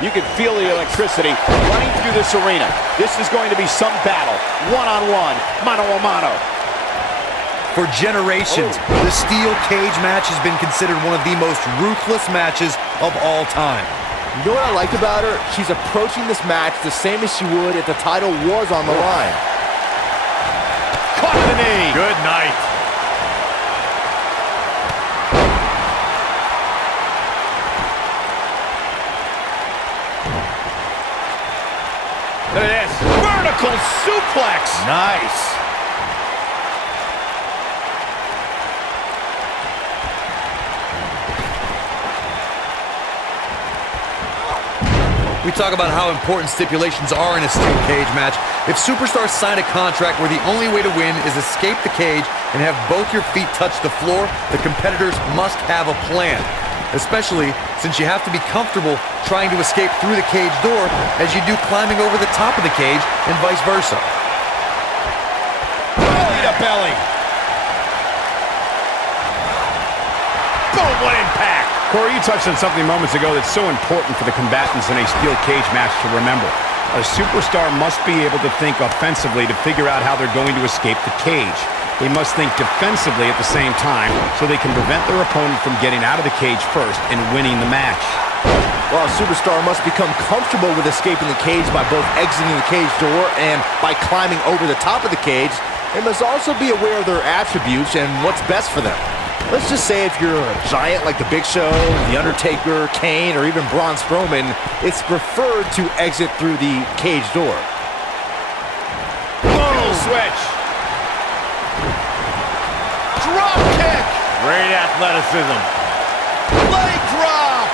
You can feel the electricity running through this arena. This is going to be some battle, one-on-one, mano-a-mano. For generations, the steel cage match has been considered one of the most ruthless matches of all time. You know what I like about her? She's approaching this match the same as she would if the title was on the line. Caught the knee. Good night. Look at this. Vertical suplex. Nice. We talk about how important stipulations are in a steel cage match. If superstars sign a contract where the only way to win is escape the cage and have both your feet touch the floor, the competitors must have a plan. Especially since you have to be comfortable trying to escape through the cage door as you do climbing over the top of the cage and vice versa. Belly to belly. Boom, what impact. Corey, you touched on something moments ago that's so important for the combatants in a steel cage match to remember. A superstar must be able to think offensively to figure out how they're going to escape the cage. They must think defensively at the same time so they can prevent their opponent from getting out of the cage first and winning the match. Well, a superstar must become comfortable with escaping the cage by both exiting the cage door and by climbing over the top of the cage. They must also be aware of their attributes and what's best for them. Let's just say if you're a giant like The Big Show, The Undertaker, Kane, or even Braun Strowman, it's preferred to exit through the cage door. Boom, switch. Drop kick. Great athleticism. Leg drop.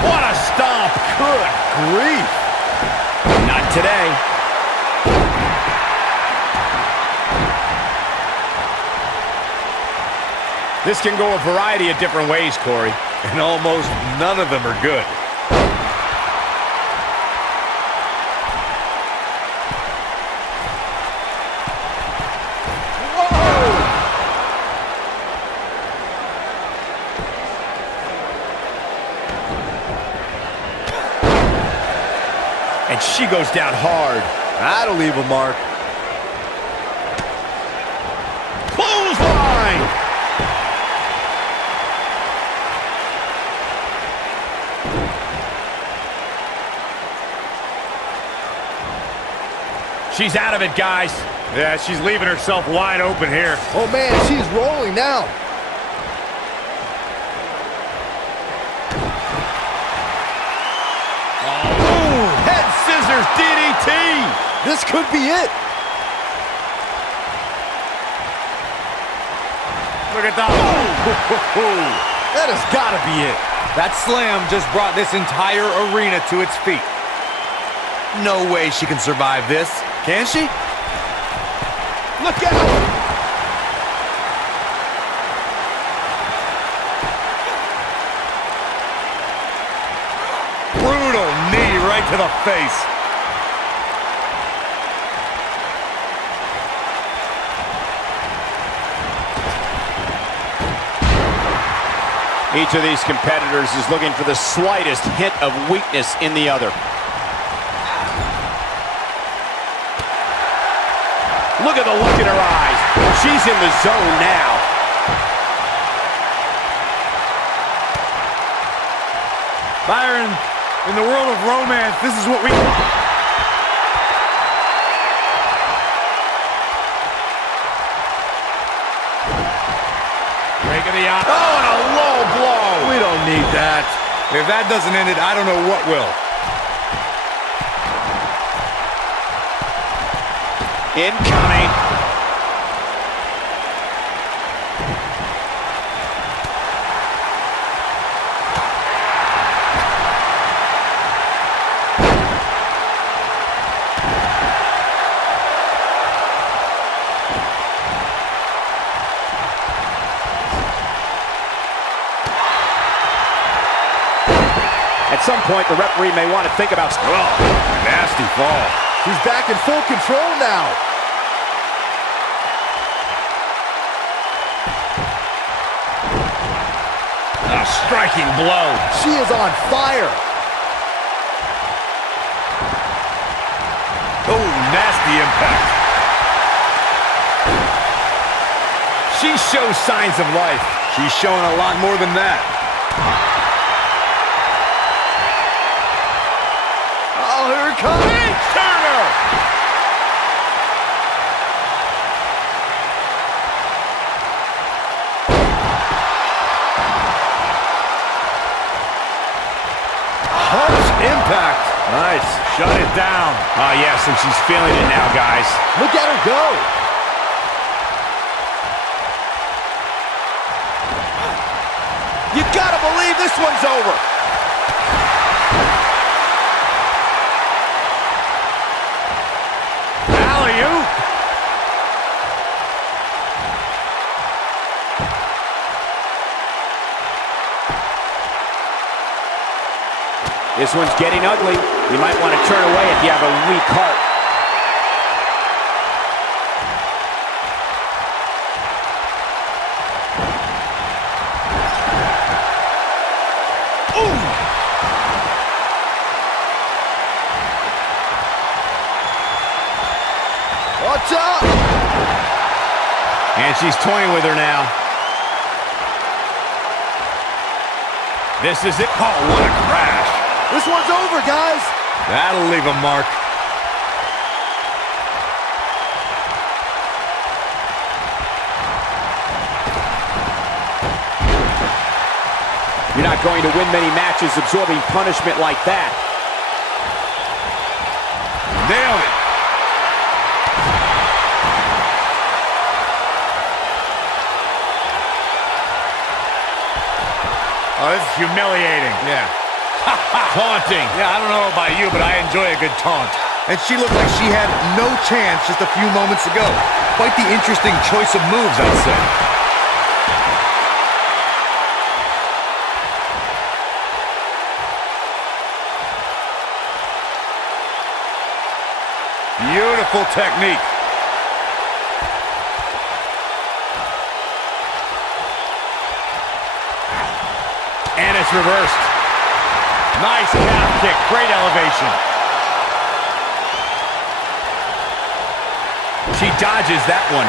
What a stomp. Good grief. Not today. This can go a variety of different ways, Corey, and almost none of them are good. And she goes down hard. That'll leave a mark. Clothesline. She's out of it, guys. Yeah, she's leaving herself wide open here. Oh man, she's rolling now. Head scissors DDT. This could be it. Look at that. That has got to be it. That slam just brought this entire arena to its feet. No way she can survive this, can she? Look out! Brutal knee right to the face. Each of these competitors is looking for the slightest hint of weakness in the other. Look at the look in her eyes. She's in the zone now. Byron, in the world of romance, this is what we... Breaking the eye. Oh, and a low blow. We don't need that. If that doesn't end it, I don't know what will. Incoming. At some point, the referee may want to think about... Oh, nasty fall. He's back in full control now. A striking blow. She is on fire. nasty impact. She shows signs of life. She's showing a lot more than that. Oh, here it comes. Turner! Punch impact. Nice. Shut it down. Oh, yes, and she's feeling it now, guys. Look at her go. You gotta believe this one's over. Alley-oop. This one's getting ugly. You might want to turn away if you have a weak heart. Watch out! And she's toying with her now. This is it. Oh, what a crash. This one's over, guys. That'll leave a mark. You're not going to win many matches absorbing punishment like that. Nailed it. Oh, this is humiliating. Yeah. Taunting. Yeah, I don't know about you, but I enjoy a good taunt. And she looked like she had no chance just a few moments ago. Quite the interesting choice of moves, I'd say. Beautiful technique. And it's reversed. Nice calf kick, great elevation. She dodges that one.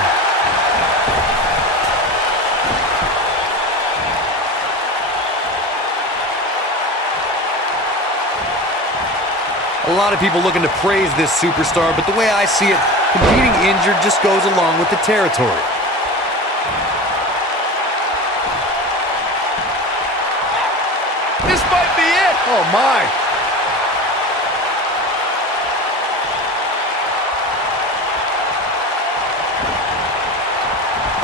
A lot of people looking to praise this superstar, but the way I see it, competing injured just goes along with the territory. This might be it. Oh, my.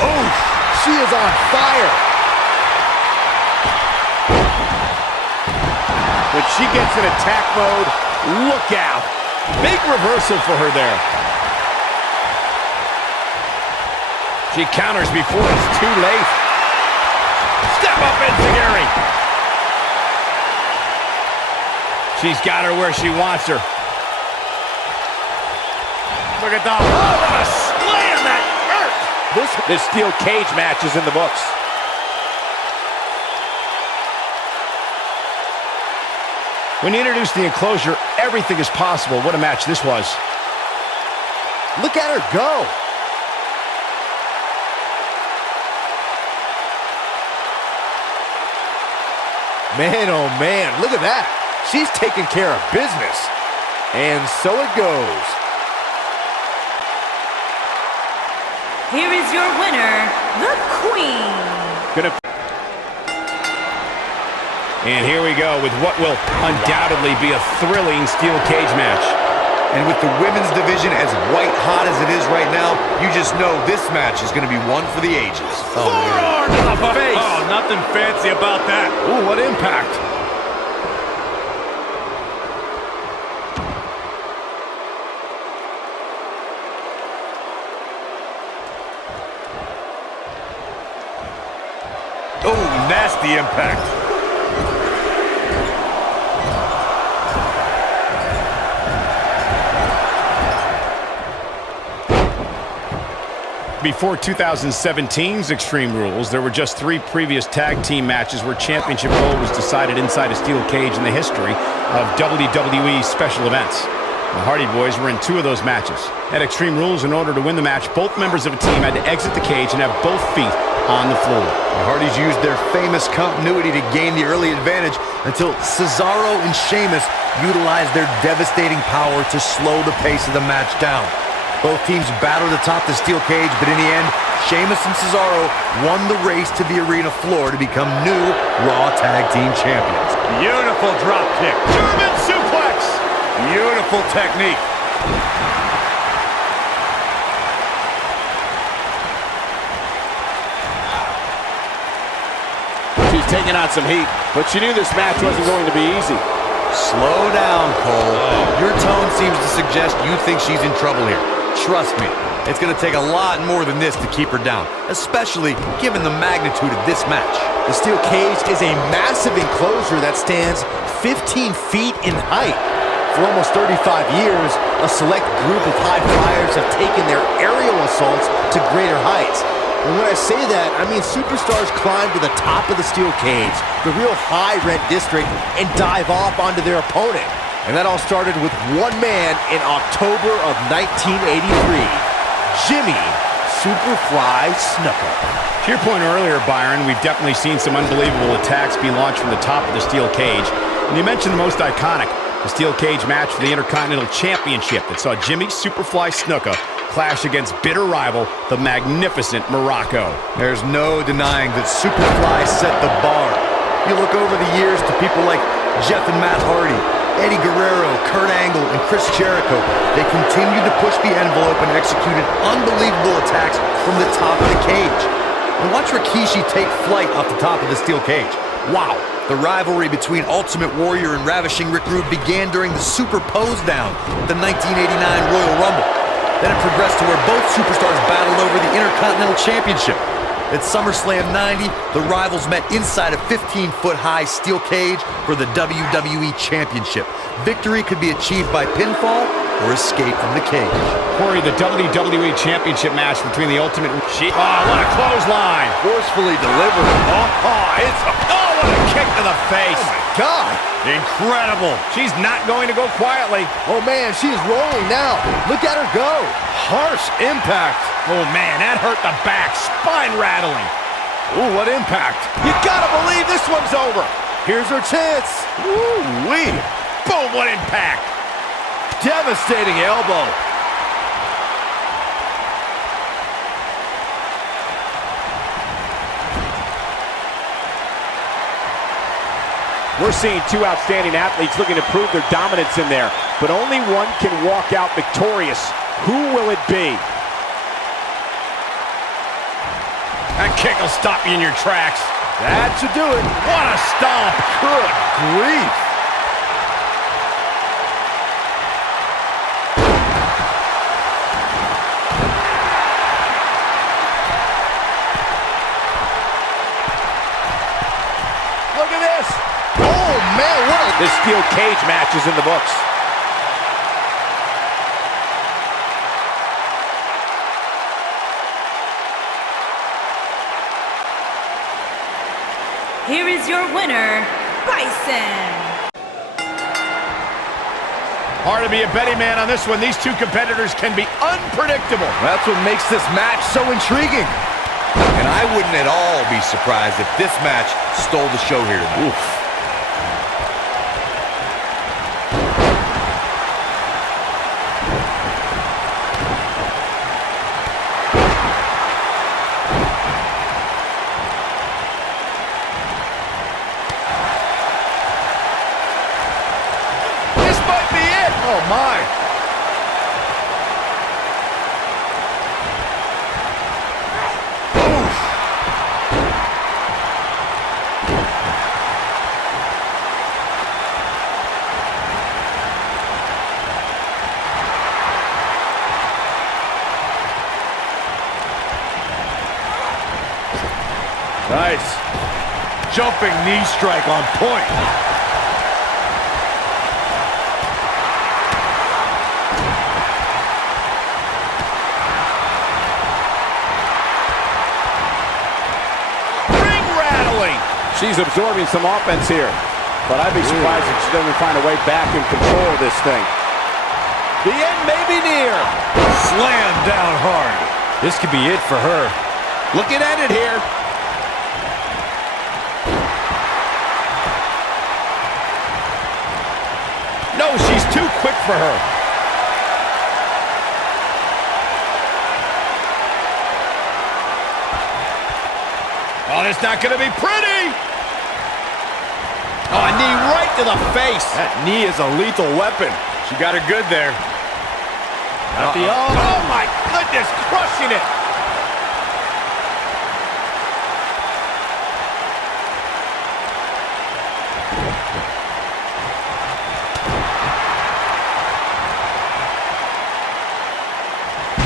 Oh, she is on fire. When she gets in attack mode, look out. Big reversal for her there. She counters before it's too late. Step up, Enziguri. She's got her where she wants her. Look at that. Oh, what a slam that hurt. This steel cage match is in the books. When you introduce the enclosure, everything is possible. What a match this was. Look at her go. Man, oh man, look at that. She's taking care of business. And so it goes. Here is your winner, the Queen. And here we go with what will undoubtedly be a thrilling steel cage match. And with the women's division as white hot as it is right now, you just know this match is going to be one for the ages. Forearm to the face. Oh, nothing fancy about that. Ooh, what impact. Oh, nasty impact. Before 2017's Extreme Rules, there were just 3 previous tag team matches where championship role was decided inside a steel cage in the history of WWE special events. The Hardy Boys were in 2 of those matches. At Extreme Rules, in order to win the match, both members of a team had to exit the cage and have both feet on the floor. The Hardys used their famous continuity to gain the early advantage until Cesaro and Sheamus utilized their devastating power to slow the pace of the match down. Both teams battled atop the steel cage, but in the end, Sheamus and Cesaro won the race to the arena floor to become new Raw Tag Team Champions. Beautiful drop kick. German suplex. Beautiful technique. She's taking on some heat, but she knew this match wasn't going to be easy. Slow down, Cole. Your tone seems to suggest you think she's in trouble here. Trust me, it's going to take a lot more than this to keep her down, especially given the magnitude of this match. The steel cage is a massive enclosure that stands 15 feet in height. For almost 35 years, a select group of high flyers have taken their aerial assaults to greater heights. And when I say that, I mean superstars climb to the top of the steel cage, the real high rent district, and dive off onto their opponent. And that all started with one man in October of 1983, Jimmy Superfly Snuka. To your point earlier, Byron, we've definitely seen some unbelievable attacks being launched from the top of the steel cage. And you mentioned the most iconic, the steel cage match for the Intercontinental Championship that saw Jimmy Superfly Snuka clash against bitter rival, the magnificent Morocco. There's no denying that Superfly set the bar. You look over the years to people like Jeff and Matt Hardy, Eddie Guerrero, Kurt Angle, and Chris Jericho. They continued to push the envelope and executed unbelievable attacks from the top of the cage. And watch Rikishi take flight off the top of the steel cage. Wow. The rivalry between Ultimate Warrior and Ravishing Rick Rude began during the Super Pose Down at the 1989 Royal Rumble. Then it progressed to where both superstars battled over the Intercontinental Championship. At SummerSlam 90, the rivals met inside a 15-foot-high steel cage for the WWE Championship. Victory could be achieved by pinfall or escape from the cage. Corey, the WWE Championship match between the Ultimate... Oh, what a clothesline! Forcefully delivered. What a kick to the face! Oh my God! Incredible! She's not going to go quietly. Oh man, she's rolling now. Look at her go. Harsh impact. Oh man, that hurt the back. Spine rattling. Ooh, what impact. You gotta believe this one's over. Here's her chance. Ooh-wee. Boom, what impact. Devastating elbow. We're seeing 2 outstanding athletes looking to prove their dominance in there, but only one can walk out victorious. Who will it be? That kick will stop you in your tracks. That should do it. What a stomp. Good grief. Look at this. Oh, man, what a... This steel cage match is in the books. Here is your winner, Bison. Hard to be a betting man on this one. These 2 competitors can be unpredictable. That's what makes this match so intriguing. And I wouldn't at all be surprised if this match stole the show here tonight. Oof. Oh, my. Oof. Nice. Jumping knee strike on point. She's absorbing some offense here, but I'd be surprised if she doesn't find a way back and control this thing. The end may be near. Slam down hard. This could be it for her. Looking at it here. No, she's too quick for her. Oh, it's not going to be pretty. Oh, a knee right to the face. That knee is a lethal weapon. She got her good there. Oh, my goodness, crushing it.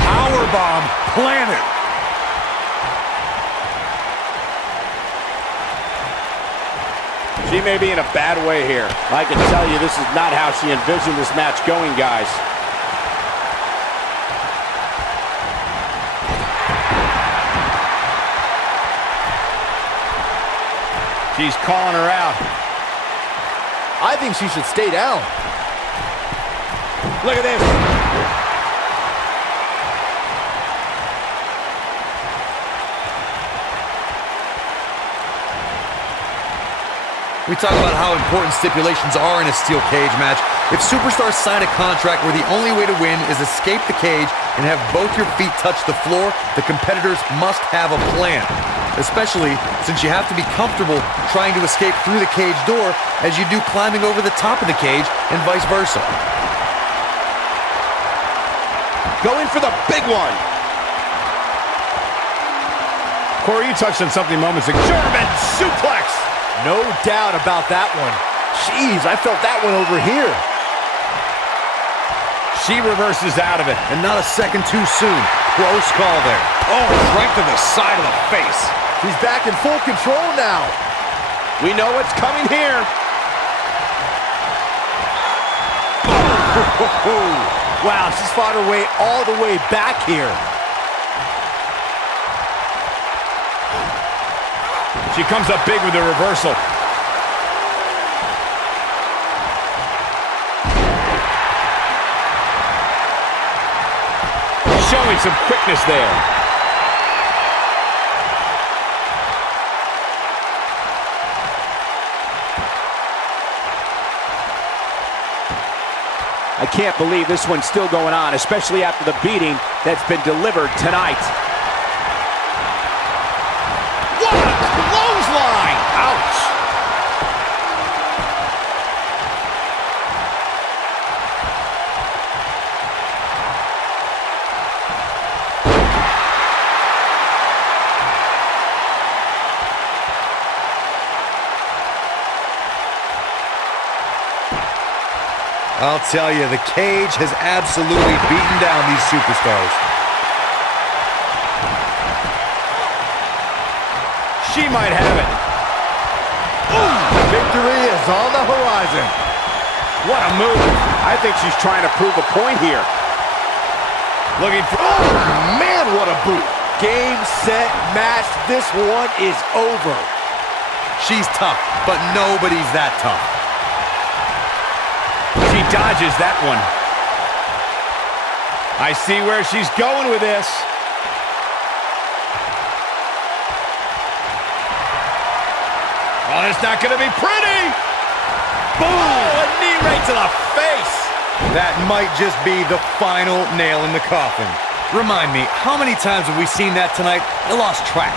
Powerbomb planted. She may be in a bad way here. I can tell you this is not how she envisioned this match going, guys. She's calling her out. I think she should stay down. Look at this. We talk about how important stipulations are in a steel cage match. If superstars sign a contract where the only way to win is escape the cage and have both your feet touch the floor, the competitors must have a plan. Especially since you have to be comfortable trying to escape through the cage door as you do climbing over the top of the cage and vice versa. Going for the big one. Corey, you touched on something moments ago. German suplex. No doubt about that one. Jeez, I felt that one over here. She reverses out of it. And not a second too soon. Close call there. Oh, right to the side of the face. She's back in full control now. We know what's coming here. Wow, she's fought her way all the way back here. She comes up big with a reversal. Showing some quickness there. I can't believe this one's still going on, especially after the beating that's been delivered tonight. What a clothesline! Ouch! I'll tell you, the cage has absolutely beaten down these superstars. She might have it. Ooh, victory is on the horizon. What a move. I think she's trying to prove a point here. Looking for... Oh, man, what a boot. Game, set, match. This one is over. She's tough, but nobody's that tough. She dodges that one. I see where she's going with this. Oh, it's not going to be pretty. Boom! Oh, a knee right to the face. That might just be the final nail in the coffin. Remind me, how many times have we seen that tonight? I lost track.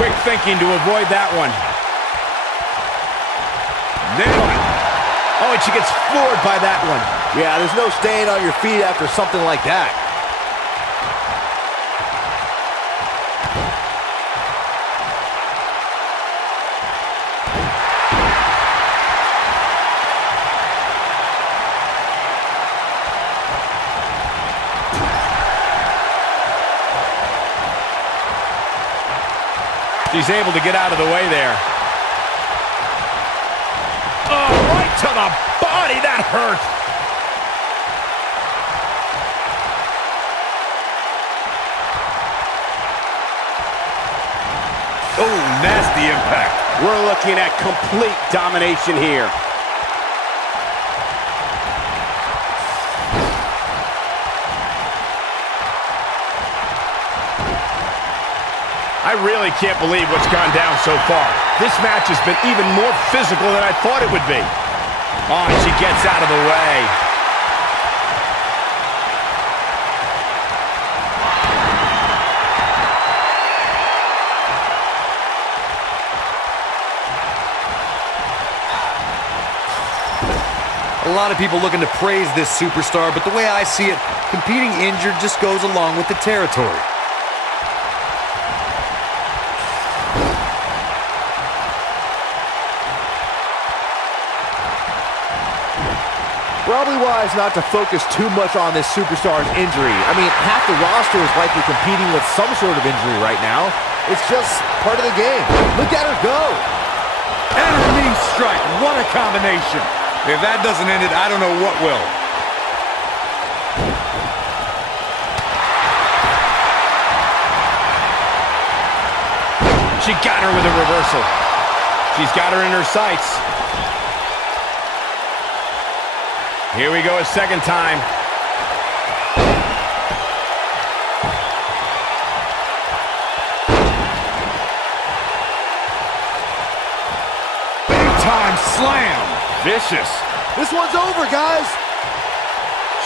Quick thinking to avoid that one. Nail it. Oh, and she gets floored by that one. Yeah, there's no staying on your feet after something like that. She's able to get out of the way there. Oh, right to the body. That hurt. Oh, nasty impact. We're looking at complete domination here. I really can't believe what's gone down so far. This match has been even more physical than I thought it would be. Oh, and she gets out of the way. A lot of people looking to praise this superstar, but the way I see it, competing injured just goes along with the territory. Probably wise not to focus too much on this superstar's injury. I mean, half the roster is likely competing with some sort of injury right now. It's just part of the game. Look at her go. And her knee strike. What a combination. If that doesn't end it, I don't know what will. She got her with a reversal. She's got her in her sights. Here we go a second time. Big time slam. Vicious. This one's over, guys.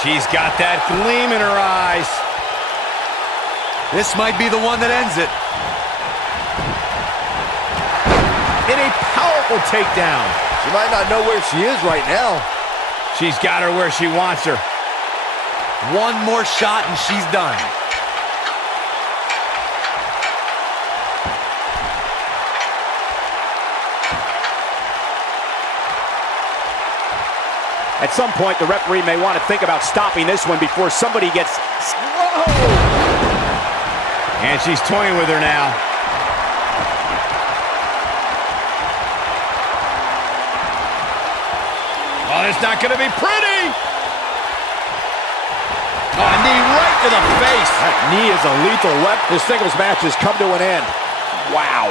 She's got that gleam in her eyes. This might be the one that ends it. In a powerful takedown. She might not know where she is right now. She's got her where she wants her. One more shot and she's done. At some point, the referee may want to think about stopping this one before somebody gets... Whoa! And she's toying with her now. Oh, it's not going to be pretty. Oh, a knee right to the face. That knee is a lethal weapon. This singles match has come to an end. Wow.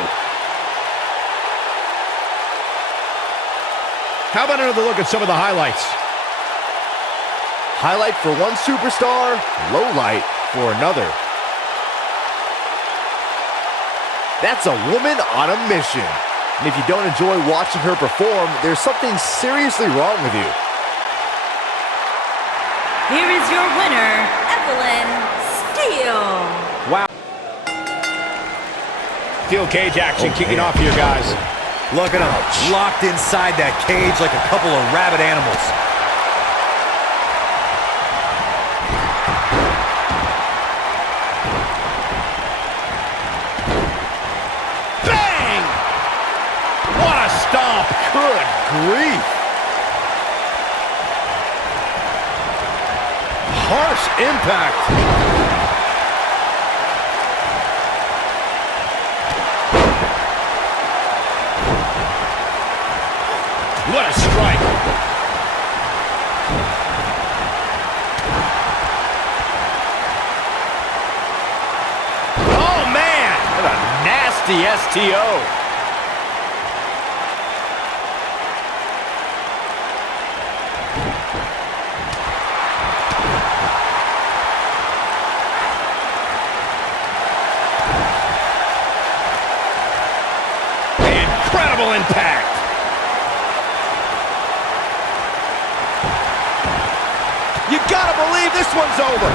How about another look at some of the highlights? Highlight for one superstar, low light for another. That's a woman on a mission. And if you don't enjoy watching her perform, there's something seriously wrong with you. Here is your winner, Evelyn Steele. Wow. Steel cage action kicking off here, guys. Look at them, locked inside that cage like a couple of rabid animals. Bang! What a stomp! Good grief! Harsh impact. What a strike! Oh, man! What a nasty STO. Incredible impact! You gotta believe this one's over.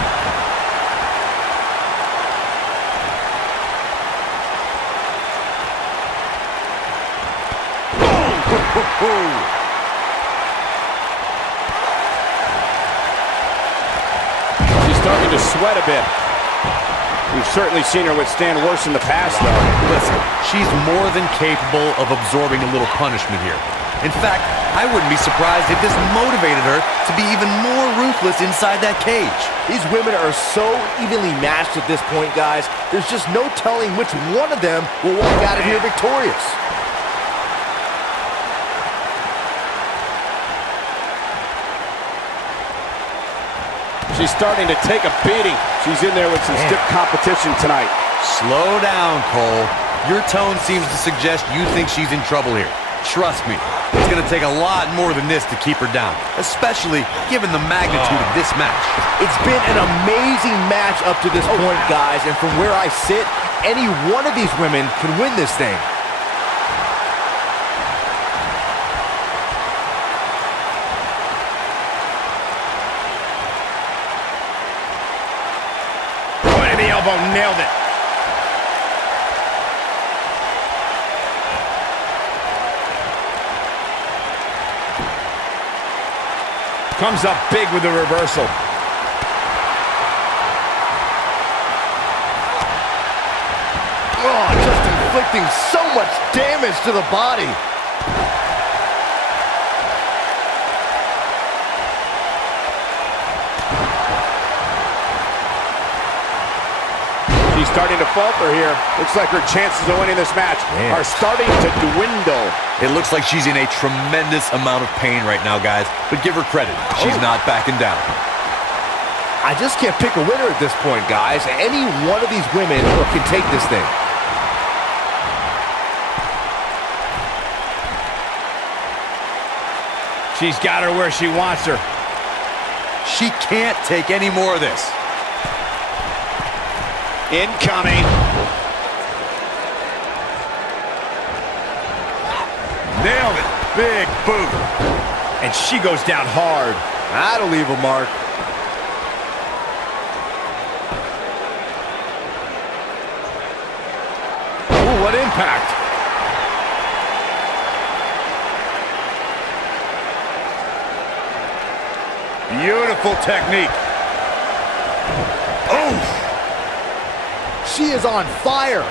She's starting to sweat a bit. We've certainly seen her withstand worse in the past, though. Listen, she's more than capable of absorbing a little punishment here. In fact, I wouldn't be surprised if this motivated her to be even more ruthless inside that cage. These women are so evenly matched at this point, guys. There's just no telling which one of them will walk out of here victorious. She's starting to take a beating. She's in there with some stiff competition tonight. Slow down, Cole. Your tone seems to suggest you think she's in trouble here. Trust me, it's going to take a lot more than this to keep her down, especially given the magnitude of this match. It's been an amazing match up to this point, guys, and from where I sit, any one of these women can win this thing. Point of the elbow, nailed it. Comes up big with the reversal. Oh, just inflicting so much damage to the body. She's starting to falter here. Looks like her chances of winning this match are starting to dwindle. It looks like she's in a tremendous amount of pain right now, guys, but give her credit. She's not backing down. I just can't pick a winner at this point, guys. Any one of these women can take this thing. She's got her where she wants her. She can't take any more of this. Incoming. Nailed it. Big boot. And she goes down hard. That'll leave a mark. Ooh, what impact. Beautiful technique. Oh! She is on fire.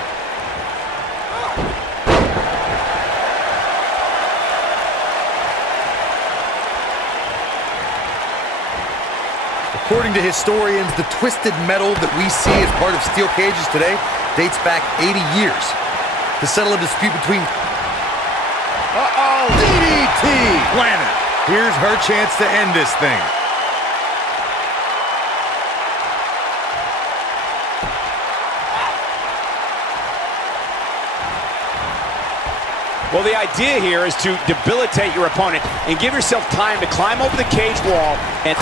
According to historians, the twisted metal that we see as part of steel cages today dates back 80 years. To settle a dispute between... DDT! Planet. Here's her chance to end this thing. Well, the idea here is to debilitate your opponent and give yourself time to climb over the cage wall and...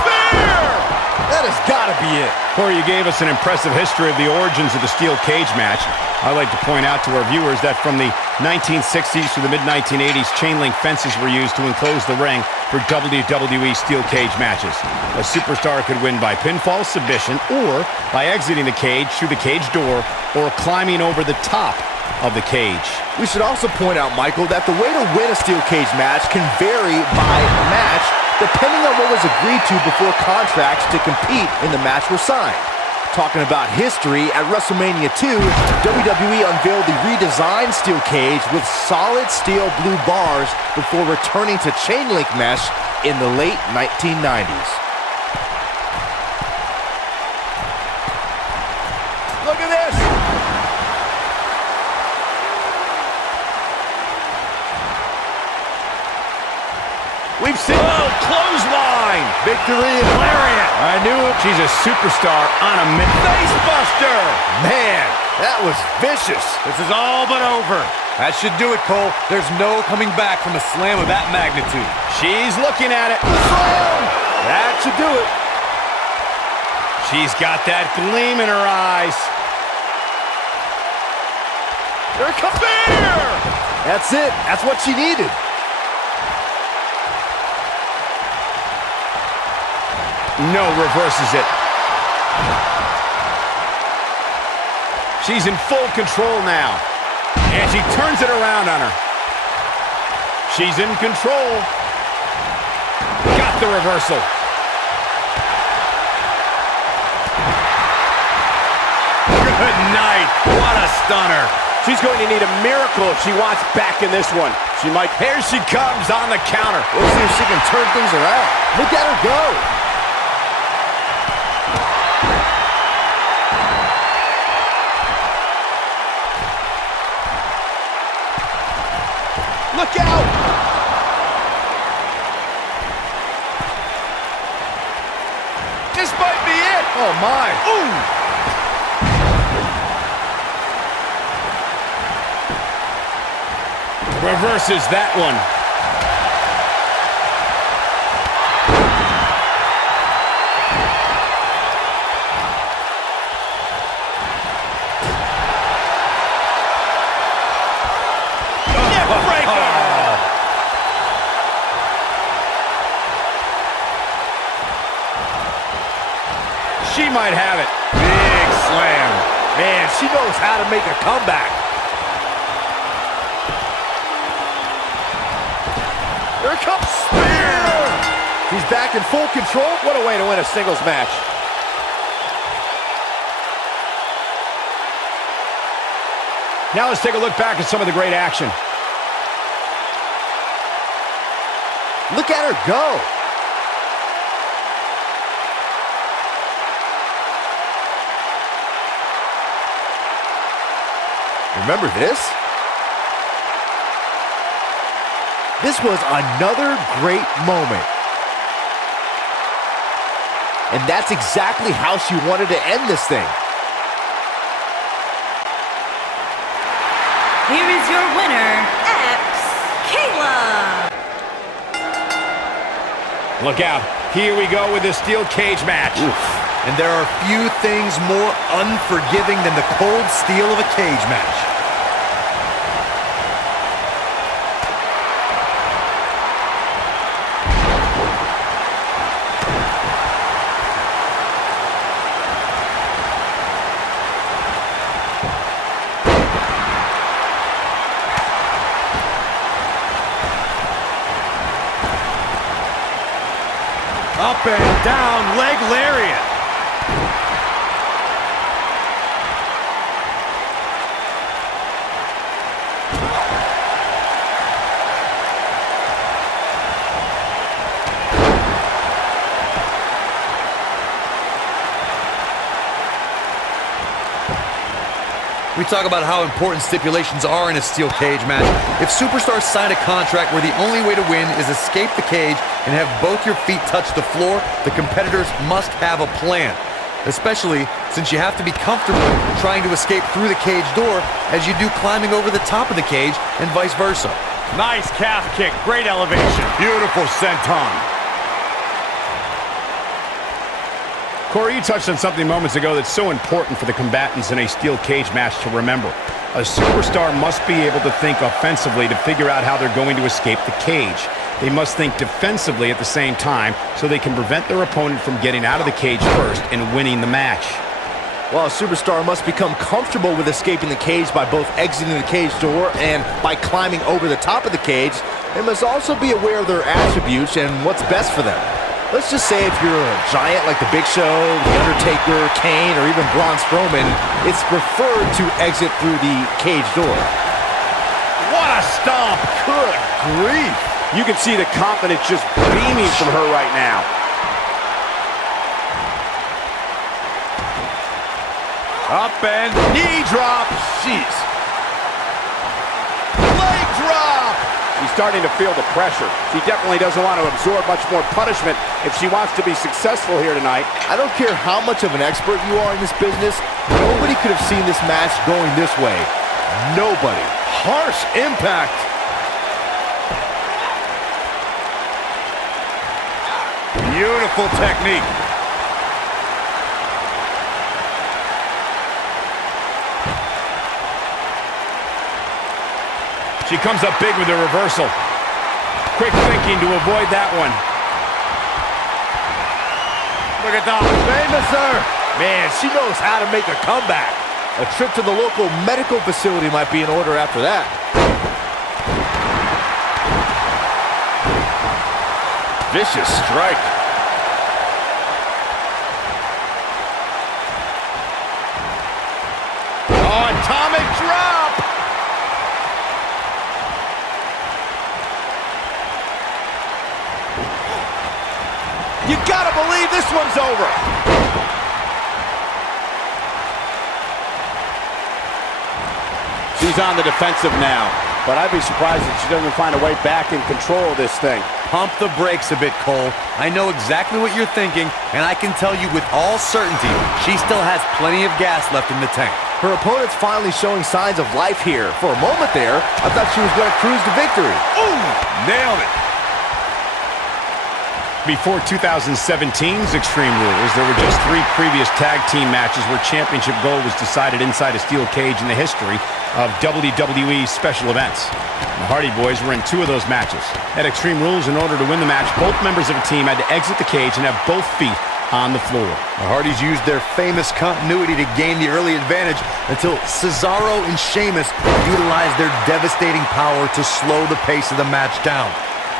That has got to be it. Corey, you gave us an impressive history of the origins of the steel cage match. I'd like to point out to our viewers that from the 1960s to the mid-1980s, chain link fences were used to enclose the ring for WWE steel cage matches. A superstar could win by pinfall, submission, or by exiting the cage through the cage door or climbing over the top of the cage. We should also point out, Michael, that the way to win a steel cage match can vary by match depending on what was agreed to before contracts to compete in the match were signed. Talking about history, at WrestleMania 2, WWE unveiled the redesigned steel cage with solid steel blue bars before returning to chain link mesh in the late 1990s. Look at this! We've seen... Oh, clothesline! Victory and Lariat! I knew it. She's a superstar on a facebuster! Man, that was vicious. This is all but over. That should do it, Cole. There's no coming back from a slam of that magnitude. She's looking at it. That should do it. She's got that gleam in her eyes. Here it comes. Spear! That's it. That's what she needed. No, reverses it. She's in full control now. And she turns it around on her. She's in control. Got the reversal. Good night. What a stunner. She's going to need a miracle if she wants back in this one. She might... Here she comes on the counter. We'll see if she can turn things around. Look at her go. Look out! This might be it! Oh, my. Ooh! Reverses that one. She might have it. Big slam. Man, she knows how to make a comeback. Here comes Spear! He's back in full control. What a way to win a singles match. Now let's take a look back at some of the great action. Look at her go. Remember this? This was another great moment. And that's exactly how she wanted to end this thing. Here is your winner, Kayla. Look out. Here we go with the steel cage match. Oof. And there are few things more unforgiving than the cold steel of a cage match. Up and down, leg lariat. We talk about how important stipulations are in a steel cage match. If superstars sign a contract where the only way to win is escape the cage and have both your feet touch the floor, the competitors must have a plan. Especially since you have to be comfortable trying to escape through the cage door as you do climbing over the top of the cage and vice versa. Nice calf kick. Great elevation. Beautiful senton. Corey, you touched on something moments ago that's so important for the combatants in a steel cage match to remember. A superstar must be able to think offensively to figure out how they're going to escape the cage. They must think defensively at the same time so they can prevent their opponent from getting out of the cage first and winning the match. Well, a superstar must become comfortable with escaping the cage by both exiting the cage door and by climbing over the top of the cage. They must also be aware of their attributes and what's best for them. Let's just say if you're a giant like The Big Show, The Undertaker, Kane, or even Braun Strowman, it's preferred to exit through the cage door. What a stomp. Good grief. You can see the confidence just beaming from her right now. Up and knee drop. Jeez. Leg drop. She's starting to feel the pressure. She definitely doesn't want to absorb much more punishment if she wants to be successful here tonight. I don't care how much of an expert you are in this business, nobody could have seen this match going this way. Nobody. Harsh impact. Beautiful technique. She comes up big with a reversal. Quick thinking to avoid that one. Look at that. Famous her. Man, she knows how to make a comeback. A trip to the local medical facility might be in order after that. Vicious strike. Oh, atomic drop. You gotta believe this one's over. She's on the defensive now, but I'd be surprised if she doesn't find a way back in control of this thing. Pump the brakes a bit, Cole. I know exactly what you're thinking, and I can tell you with all certainty, she still has plenty of gas left in the tank. Her opponent's finally showing signs of life here. For a moment there, I thought she was going to cruise to victory. Ooh, nailed it. Before 2017's Extreme Rules, there were just 3 previous tag team matches where championship gold was decided inside a steel cage in the history of WWE special events. The Hardy Boys were in 2 of those matches. At Extreme Rules, in order to win the match, both members of a team had to exit the cage and have both feet on the floor. The Hardys used their famous continuity to gain the early advantage until Cesaro and Sheamus utilized their devastating power to slow the pace of the match down.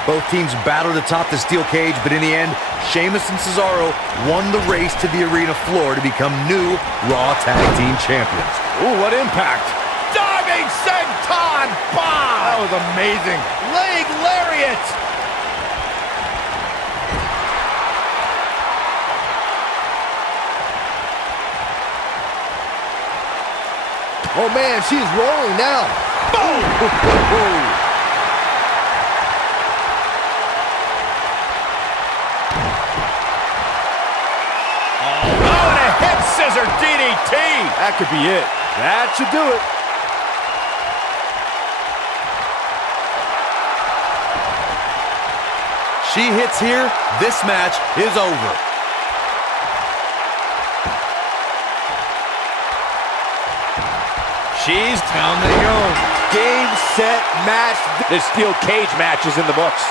Both teams battled atop the steel cage, but in the end, Sheamus and Cesaro won the race to the arena floor to become new Raw Tag Team Champions. Ooh, what impact. Diving senton bomb! That was amazing. Leg lariat! Oh man, she's rolling now. Boom! Scissor DDT! That could be it. That should do it. She hits here, this match is over. She's down they go. Game, set, match. This steel cage match is in the books.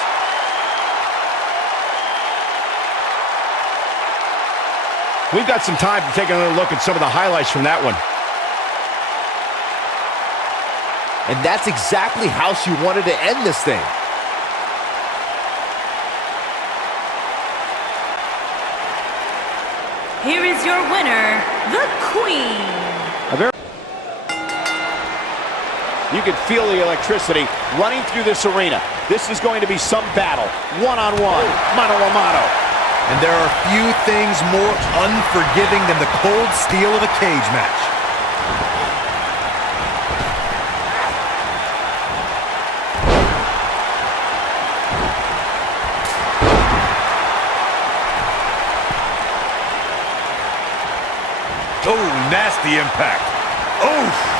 We've got some time to take another look at some of the highlights from that one. And that's exactly how she wanted to end this thing. Here is your winner, the Queen. You can feel the electricity running through this arena. This is going to be some battle. One-on-one, mano-a-mano. And there are few things more unforgiving than the cold steel of a cage match. Oh, nasty impact. Oof!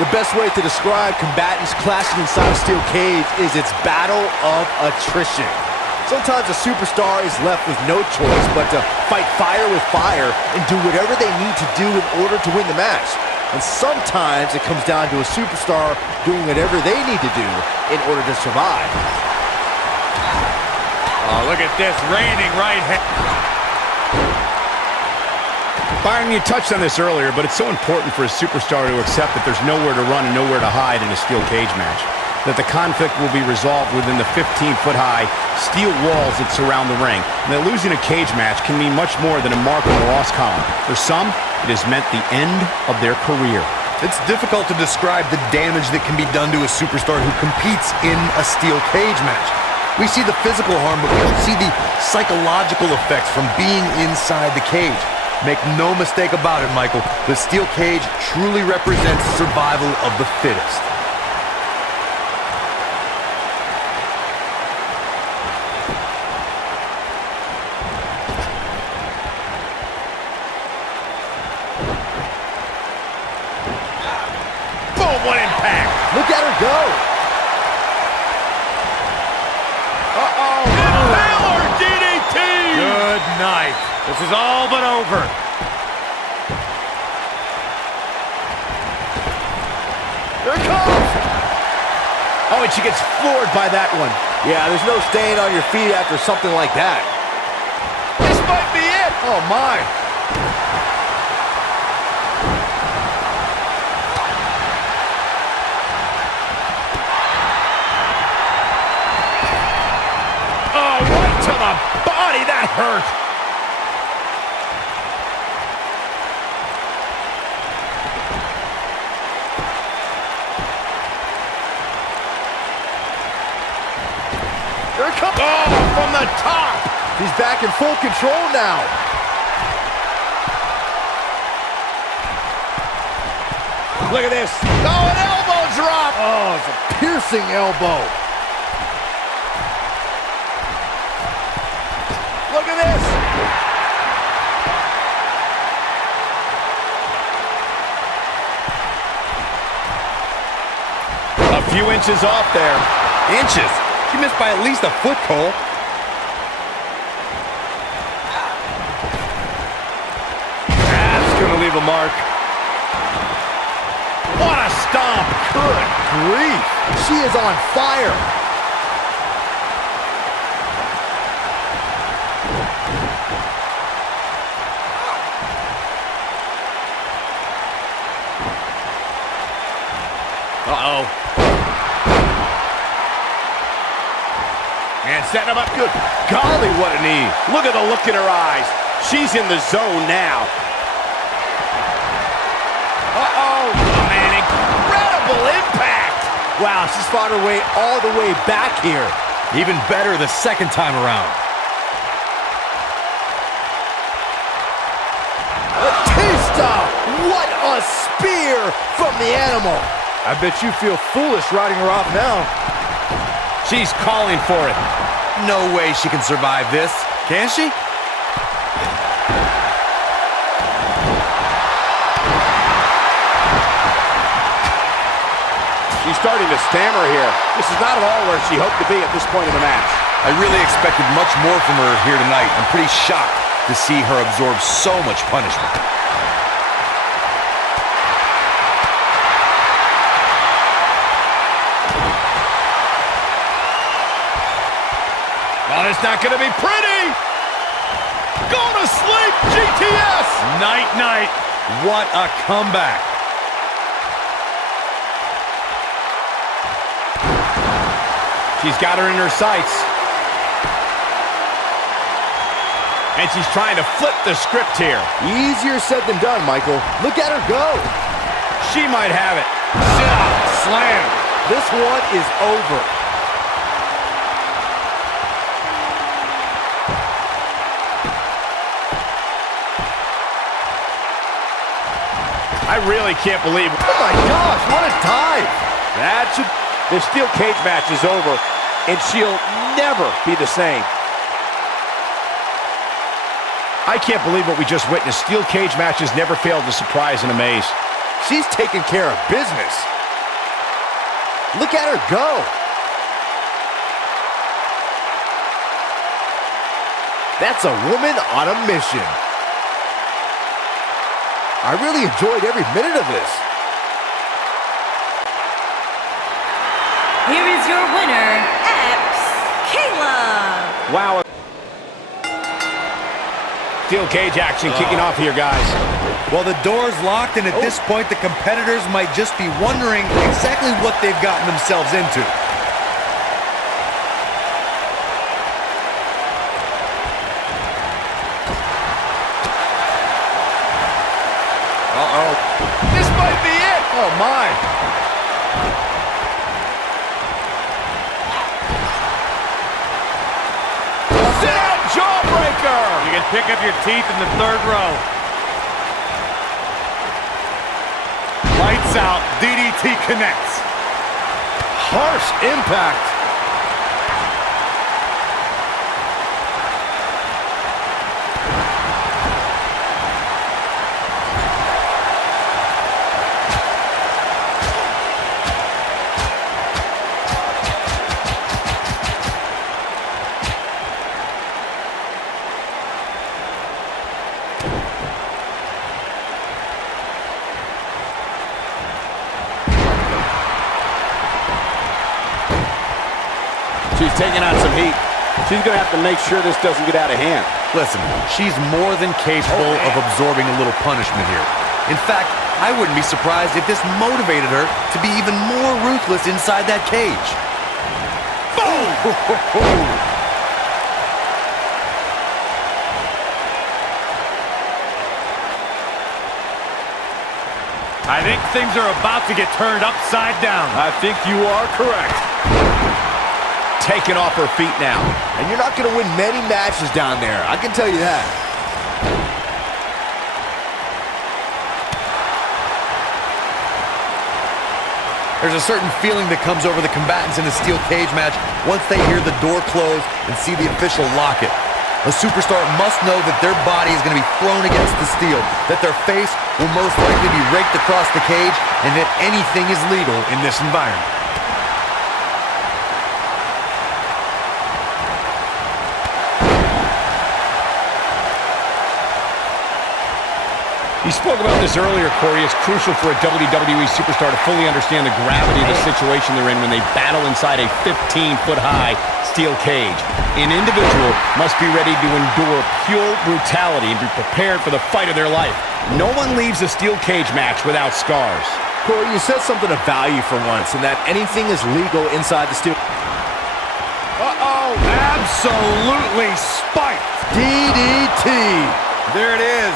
The best way to describe combatants clashing inside a steel cage is its battle of attrition. Sometimes a superstar is left with no choice but to fight fire with fire and do whatever they need to do in order to win the match. And sometimes it comes down to a superstar doing whatever they need to do in order to survive. Oh, look at this reigning right hand. Byron, you touched on this earlier, but it's so important for a superstar to accept that there's nowhere to run and nowhere to hide in a steel cage match. That the conflict will be resolved within the 15-foot-high steel walls that surround the ring. And that losing a cage match can mean much more than a mark on the loss column. For some, it has meant the end of their career. It's difficult to describe the damage that can be done to a superstar who competes in a steel cage match. We see the physical harm, but we don't see the psychological effects from being inside the cage. Make no mistake about it, Michael. The steel cage truly represents survival of the fittest. Boom, what impact! Look at her go! Uh-oh! Impaler DDT! Good night. This is all but over. Here it comes! Oh, and she gets floored by that one. Yeah, there's no staying on your feet after something like that. This might be it. Oh, my. Oh, right to the body. That hurt. Here it comes. Oh, from the top. He's back in full control now. Look at this. Oh, an elbow Oh, it's a piercing elbow. Look at this. A few inches off there. Inches? She missed by at least a foot, Cole. That's gonna leave a mark. What a stomp. Good grief. She is on fire. Uh-oh. And setting him up good. Golly, what a knee. Look at the look in her eyes. She's in the zone now. Uh-oh. Oh, man, incredible impact. Wow, she's fought her way all the way back here. Even better the second time around. Batista! What a spear from the animal. I bet you feel foolish riding her off now. She's calling for it. No way she can survive this. Can she? She's starting to stammer here. This is not at all where she hoped to be at this point in the match. I really expected much more from her here tonight. I'm pretty shocked to see her absorb so much punishment. Well, it's not going to be pretty. Go to sleep, GTS. Night, night. What a comeback. She's got her in her sights. And she's trying to flip the script here. Easier said than done, Michael. Look at her go. She might have it. Slam. This one is over. I really can't believe. Oh my gosh, what a dive. The steel cage match is over, and she'll never be the same. I can't believe what we just witnessed. Steel cage matches never fail to surprise and amaze. She's taking care of business. Look at her go. That's a woman on a mission. I really enjoyed every minute of this. Here is your winner, Kayla. Wow. Steel cage action kicking off here, guys. Well, the door's locked, and at this point, the competitors might just be wondering exactly what they've gotten themselves into. Uh-oh. This might be it. Oh my. Sit-out jawbreaker. You can pick up your teeth in the third row. Lights out. DDT connects. Harsh impact. She's taking on some heat. She's going to have to make sure this doesn't get out of hand. Listen, she's more than capable of absorbing a little punishment here. In fact, I wouldn't be surprised if this motivated her to be even more ruthless inside that cage. Boom! I think things are about to get turned upside down. I think you are correct. Taken off her feet now. And you're not going to win many matches down there. I can tell you that. There's a certain feeling that comes over the combatants in a steel cage match once they hear the door close and see the official lock it. A superstar must know that their body is going to be thrown against the steel, that their face will most likely be raked across the cage, and that anything is legal in this environment. You spoke about this earlier, Corey. It's crucial for a WWE superstar to fully understand the gravity of the situation they're in when they battle inside a 15-foot-high steel cage. An individual must be ready to endure pure brutality and be prepared for the fight of their life. No one leaves a steel cage match without scars. Corey, you said something of value for once, in that anything is legal inside the steel. Uh-oh, absolutely spiked. DDT. There it is.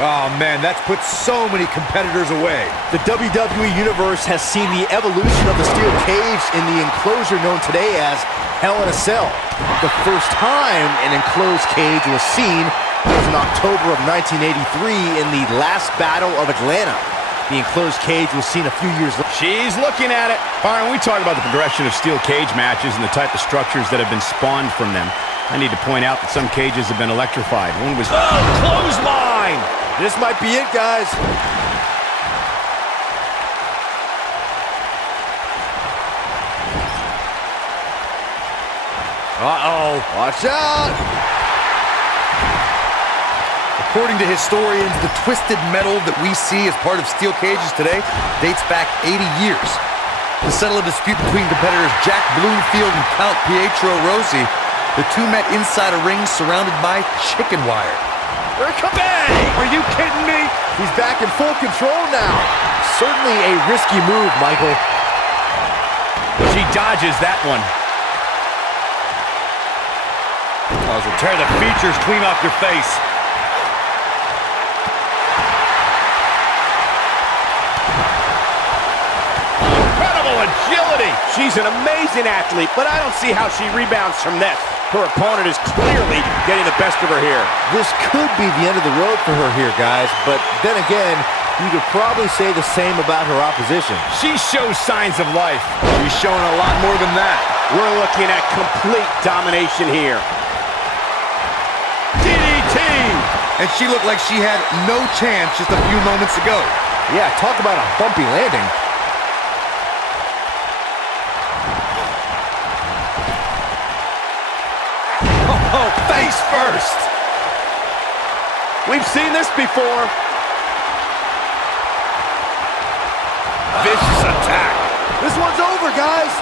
Oh, man, that's put so many competitors away. The WWE Universe has seen the evolution of the steel cage in the enclosure known today as Hell in a Cell. The first time an enclosed cage was seen was in October of 1983 in the last Battle of Atlanta. The enclosed cage was seen a few years later. She's looking at it. Byron, we talk about the progression of steel cage matches and the type of structures that have been spawned from them. I need to point out that some cages have been electrified. One was... Oh, clothesline! This might be it, guys. Uh-oh. Watch out! According to historians, the twisted metal that we see as part of steel cages today dates back 80 years. To settle a dispute between competitors Jack Bloomfield and Count Pietro Rossi, the two met inside a ring surrounded by chicken wire. Are you kidding me? He's back in full control now. Certainly a risky move, Michael. She dodges that one. Oh, so tear the features clean off your face. Incredible agility. She's an amazing athlete, but I don't see how she rebounds from this. Her opponent is clearly getting the best of her here. This could be the end of the road for her here, guys. But then again, you could probably say the same about her opposition. She shows signs of life. She's showing a lot more than that. We're looking at complete domination here. DDT! And she looked like she had no chance just a few moments ago. Yeah, talk about a bumpy landing. Oh, face first. We've seen this before. Vicious attack. This one's over, guys.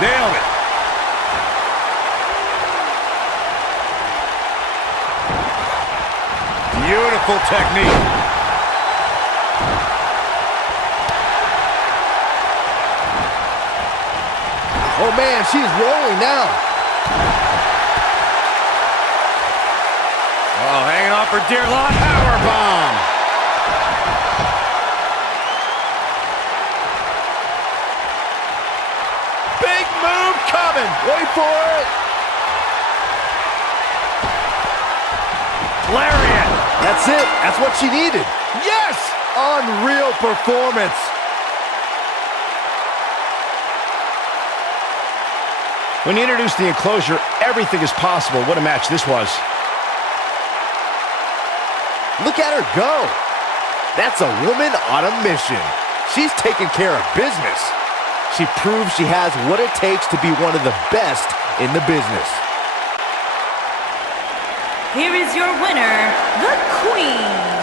Nailed it. Beautiful technique. Oh, man, she's rolling now. Oh, hanging off for dear life. Powerbomb. Big move coming. Wait for it. Lariat. That's it. That's what she needed. Yes. Unreal performance. When you introduce the enclosure, everything is possible. What a match this was. Look at her go. That's a woman on a mission. She's taking care of business. She proves she has what it takes to be one of the best in the business. Here is your winner, the Queen.